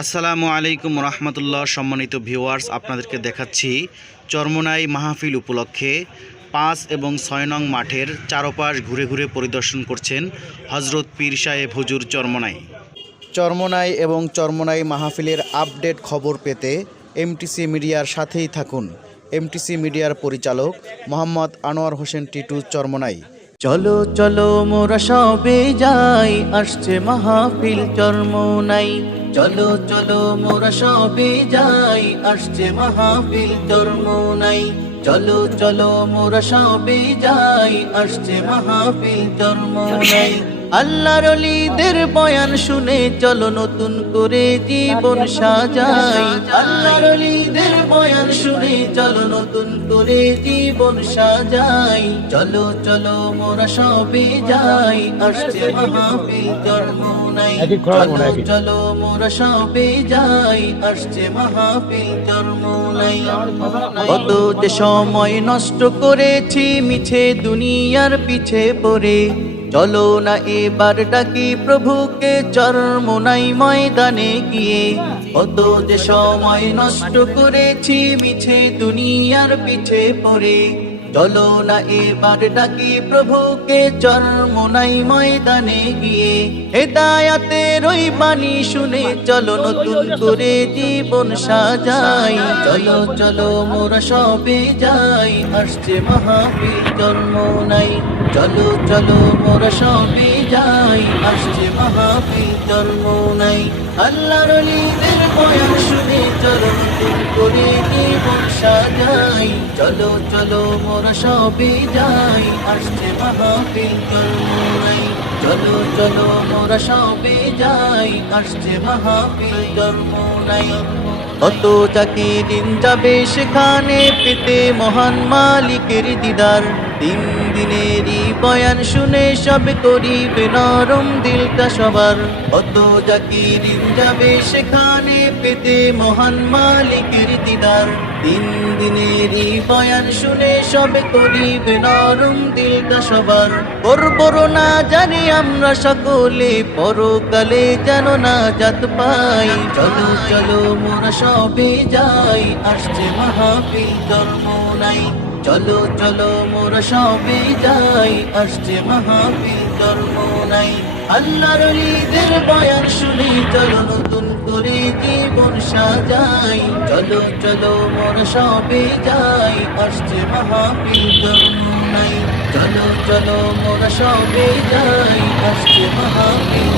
আসসালামু আলাইকুম রহমতুল্লাহ সম্মানিত ভিউয়ার্স আপনাদেরকে দেখাচ্ছি চরমোনাই মাহফিল উপলক্ষে পাঁচ এবং ছয় নং মাঠের চারপাশ ঘুরে ঘুরে পরিদর্শন করছেন হজরত পীর সাহেব হুজুর চরমোনাই। চরমোনাই এবং চরমোনাই মাহফিলের আপডেট খবর পেতে এমটিসি মিডিয়ার সাথেই থাকুন। এমটিসি মিডিয়ার পরিচালক মোহাম্মদ আনোয়ার হোসেন টিটু চরমোনাই। চলো চলো মোরা সবে যাই আসছে মাহফিল চর্মনাই। চলো চলো মোরা সবে যাই, আসছে মাহফিল চর্মনাই চলো চলো মোরা সবে যাই, আসছে মাহফিল চর্মনাই আল্লাহর অলিদের বয়ান শুনে চলো নতুন করে জীবন সাজাই। আল্লাহর অলিদের বয়ান শুনে চলো নতুন করে জীবন সাজাই। চলো চলো মোরা সবে যাই। আসছে মাহফিল চরমোনাই চলো চলো মোরা সবে যাই। আসছে মাহফিল নাই। কত যে সময় নষ্ট করেছি মিছে দুনিয়ার পিছে পড়ে। চলো না এবার ডাকি প্রভুকে চরমোনাই ময়দানে গিয়ে। কত যে সময় নষ্ট করেছি, মিছে দুনিয়ার পিছে পড়ে। চলো না এবার ডাকি, প্রভুকে চরমোনাই ময়দানে গিয়ে। হেদায়াতের ওই বাণী শুনে চলো নতুন করে জীবন সাজাই। চলো চলো, মোরা সবে যাই, আসছে মহাবীর চরমোনাই চলো চলো, মোরা সবে যাই, আসছে মাহফিল চরমোনাই আল্লাহর অলিদের বয়ান শুনে চলো করে জীবন সাজাই। চলো চলো, মোরা সবে যাই, আসছে মাহফিল নাই চলো চলো, মোরা সবে যাই, আসছে মাহফিল চরমোনাই কত চাকি দিন যাবে সেখানে পেতে মহান মালিকের দিদার। দিন দিনেরই বয়ান শুনে সব করিবে নরম দিলটা সবার। কত চাকি দিন যাবে সেখানে পেতে মহান মালিকের দিদার। দিন দিনেরই বয়ান শুনে সব করিবে নরম দিলটা সবার। করব না জানি আমরা সকলে, পরকালে যেন না জাত পাই। চলো চলো মোরা সবে যাই, আসছে মাহফিল ধর্ম নাই। চলো চলো মোরা সবে যাই, আসছে মাহফিল ধর্ম নাই। আল্লাহর ঈদের বয়ান শুনি চলো নতুন জীবন সাজাই, চলো চলো, মন সবে যাই, আসছে ধর্ম নাই চলো চলো, মন সবে যাই, আসছে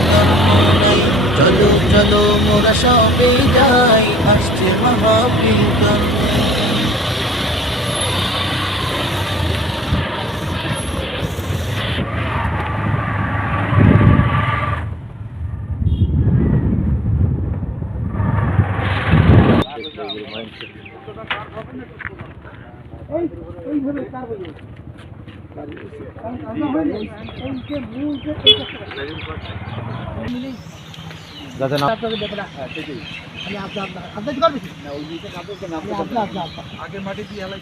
ধর্ম নাই চলো চলো, মন সবে যাই, আসছে ধর্ম যাতে না আগে মাটি দিয়ে হেলাই